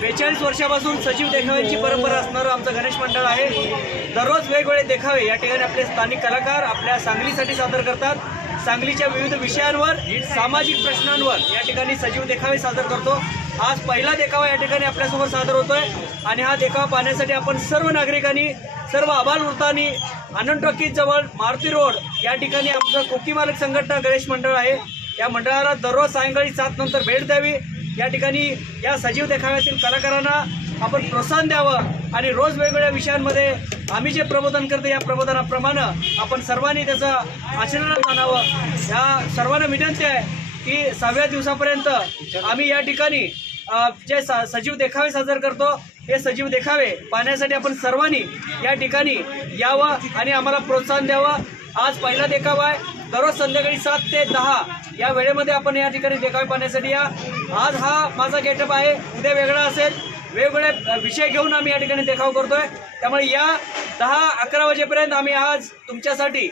42 वर्षापासून सजीव देखाव्यांची परंपरा असणारं आमचं गणेश मंडळ आहे। दररोज वेगवेगळे देखावे या ठिकाणी आपले स्थानिक कलाकार आपल्या सांगलीसाठी सादर करतात। सांगलीच्या विविध विषयांवर, सामाजिक प्रश्नांवर या ठिकाणी सजीव देखावे सादर करतो। आज पहिला देखावा या ठिकाणी आपल्यासमोर सादर होतोय आणि हा देखावा पाहण्यासाठी आपण सर्व नागरिकांनी, सर्व आबालवृत्तांनी आनंद टॉकीज जवळ मारुती रोड या ठिकाणी आमचं कोकी मालक संघटना गणेश मंडळ आहे, या मंडळाला दररोज सायंकाळी 7 नंतर भेट द्यावी। या ठिकाणी या सजीव देखाव्यातील कलाकारांना आपण प्रोत्साहन द्यावं आणि रोज वेगवेगळ्या विषयांमध्ये आम्ही जे प्रबोधन करतो या प्रबोधनाप्रमाणे आपण सर्वांनी त्याचं आचरणात आणावं। या सर्वांना विनंती आहे की 6व्या दिवसापर्यंत आम्ही या ठिकाणी जे सजीव देखावे सादर करतो हे सजीव देखावे पाहण्यासाठी आपण सर्वांनी या ठिकाणी यावं आणि आम्हाला प्रोत्साहन द्यावं। आज पहिला देखावा आहे, दररोज संध्याकाळी 7 ते 10 या वेळेमध्ये आपण या ठिकाणी देखावे पाहण्यासाठी या। आज हा माझा गेटअप आहे, उद्या वेगळा असेल, वेगवेगळे विषय घेऊन आम्ही या ठिकाणी देखाव करतोय। त्यामुळे या 10-11 वाजेपर्यंत आम्ही आज तुमच्यासाठी